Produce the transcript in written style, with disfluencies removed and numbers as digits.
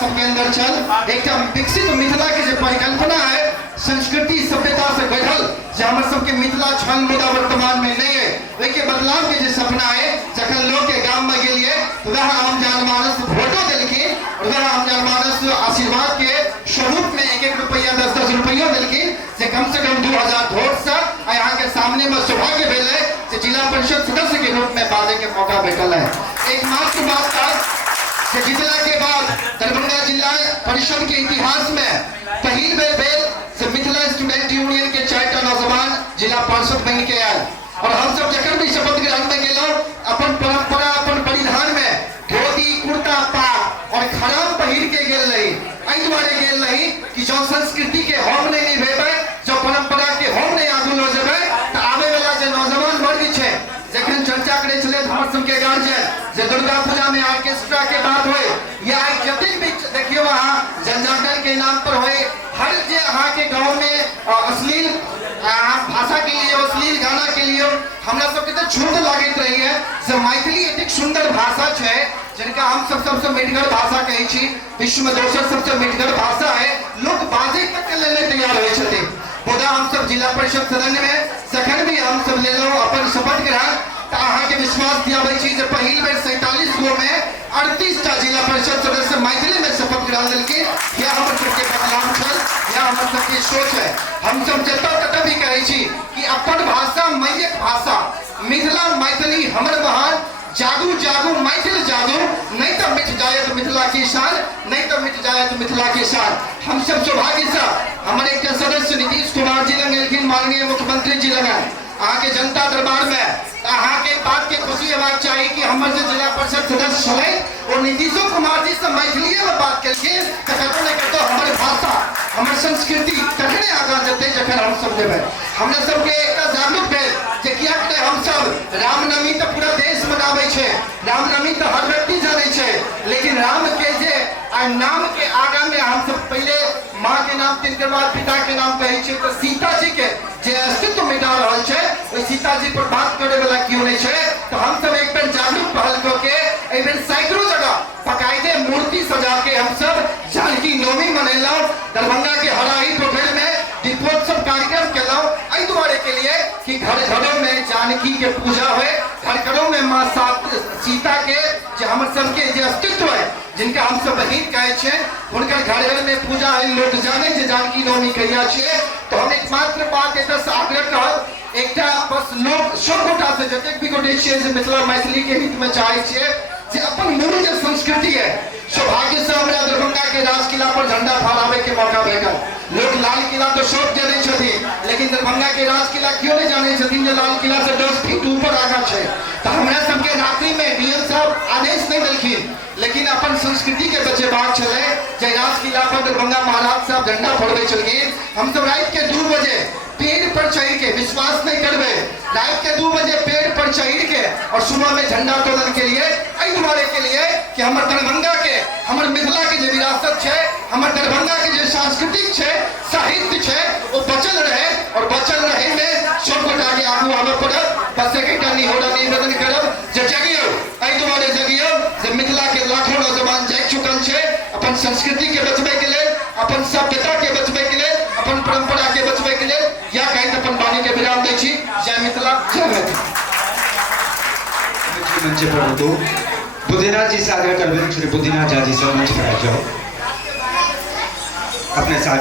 सबके अंदर चल एक विकसित मिथिला के जो परिकल्पना है संस्कृति सभ्यता से गढ़ल जे हमर सबके मिथिला छल मुदा वर्तमान में नहीं है लेकिन बदलाव के जो सपना है जखन लोग के गांव में गेलिए वह आम जनमानस वोटो देलखिन और वह आम जनमानस आशीर्वाद के स्वरूप में 1-1 रुपया 10-10 रुपया देलखिन जे कम से कम 2000 वोट से यहाँ के सामने में सौभाग्य भेल है जे जिला परिषद सदस्य के रूप में बाजे के मौका भेटल है। एकमात्र बात था कि जिला के बाद दरभंगा जिला परिषद के इतिहास में पहली बेर से मिथिला स्टूडेंट यूनियन के 4टा नौजवान जिला पार्षद बन के आए और हम सब जखन भी शपथ ग्रहण में गेलो अपन परंपरा अपन परिधान में धोती कुर्ता पाग और खराब पहिर के गेल रही एहि दुआरे गेल रही कि जो संस्कृति के हम नहीं निभेबै जो परंपरा के हम नहीं आगू ल जेबै त आवे वाला जे नौजवान वर्ग छै जखन चर्चा करे छले हमर सब के गार्जियन जे दुर्गा पूजा में ऑर्केस्ट्रा के बात होय या जतेक भी देखियो वहां जनजागरण के नाम पर होय हर जे अहाँ के गांव में अश्लील भाषा के लिए अश्लील गाना के लिए हमरा सबके तो झूठ लागत रही है जे मैथिली एतेक सुंदर भाषा छै जिनका हम सब सबसे मिठगर भाषा कहे छी विश्व में दोसर सबसे मिठगर भाषा है लोग बाजे तक लेने तैयार होय छथि मुदा हम सब जिला परिषद सदन में जखन भी हम सब ले लो अपन शपथ ग्रहण त अहाँ के विश्वास दियाबै छी जे पहिल बेर 47 गो में 38 टा जिला परिषद सदस्य मैथिली में शपथ ग्रहण लेलखिन या हमर सबके बदलाव छल या हमर सबके सोच है हम सब जतऽ ततऽ भी कहै छी कि अपन भाषा मैथिली भाषा मिथिला मैथिली हमर बहान जागू जागू मैथिल जागू नहीं तो मिट जाए तो मिथिला की शान नहीं तो मिट जाए तो मिथिला की शान। हम सब सौभाग्य से हमारे एक सदस्य नीतीश कुमार जी लग गेलखिन माननीय मुख्यमंत्री जी लग अहाँ के जनता दरबार में अहाँ के बात के खुशी हेबाक चाहिए कि हमर जे जिला परिषद सदस्य छलै ओ नीतीशो कुमार जी से मैथिली में बात केलखिन त कतौ ने कतौ हमर भाषा हमर संस्कृति तखने आगां जेतै जखन हम सब देबै हमरा सबके एकटा जागरूक भेल जे कियाक तऽ हम सब रामनवमी तऽ पूरा देश मनाबै छै रामनवमी तऽ हर व्यक्ति जानै छै लेकिन राम के जे नाम के आगा में हम सब पहले माँ के नाम तिनकर बाद पिता के नाम कहै छै तऽ सीता जी के जे अस्तित्व मिटा रहल छै ओइ सीता जी पर बात करे वाला क्यों नहीं छै तो हम सब एक बेर जागरूक पहल क के एहि बेर सैकड़ों जगह बकायदे मूर्ति सजा के हम सब जानकी नवमी मनेलौ दरभंगा के हराही पोखर में दीपोत्सव कार्यक्रम केलौ एहि दुआरे के लिए कि घर घरों में जानकी के पूजा होए घर घरों में माँ सीता के जे हमर सबके जे अस्तित्व है जिनका हम सब बहिन कहे छे हुनकर घर घर में पूजा है लोग जाने जे जानकी नवमी कहिया छे तो हम एकमात्र बात एतऽ से आग्रह करब एकटा बस लोग सब गोटा से जतेक भी गोटे छियै जे मिथिला मैथिली के हित में चाहे छियै जे अपन मूल जे संस्कृति है सौभाग्य से हमरा दरभंगा के राज किला पर झंडा फहरावे के मौका भेटल लोग लाल किला तो सब जाने छथिन लेकिन दरभंगा के राज किला क्यों नहीं जाने छथिन जे लाल किला से 10 फीट ऊपर आगा छै तो हमरा सबके रात्रि में डीएम साहब आदेश नहीं देलखिन लेकिन अपन संस्कृति के बचेबाक छले जे राज किला पर दरभंगा महाराज साहब झंडा फहरबै छलखिन हम सब रात के 2 बजे पेड़ पर चढ़ के विश्वास नहीं करबे रात के 2 बजे पेड़ पर चढ़ के और सुबह में झंडा तोलन के लिए एहि दुआरे के लिए कि हमर दरभंगा के हमर मिथिला के जो विरासत है हमर दरभंगा के जो सांस्कृतिक है साहित्य है वो बचल रहे और बचल रहे में सब गोटा के आगू आबे पड़त बस एकटा निवेदन करब जे जगियो एहि दुआरे जगियो जे मिथिला के लाखों नौजवान जाग चुकल है अपन संस्कृति के बचबे के लिए अपन सभ्यता के बचबे के लिए अपन परंपरा के बचबे के लिए या कहीं अपन वाणी के विराम दै छी। जय मिथिला जय मैथिली। मंच पर दो बुद्धिनाथ जी से आग्रह कर श्री बुद्धिनाथ झा जी से मंच पर आ जाओ अपने साथ।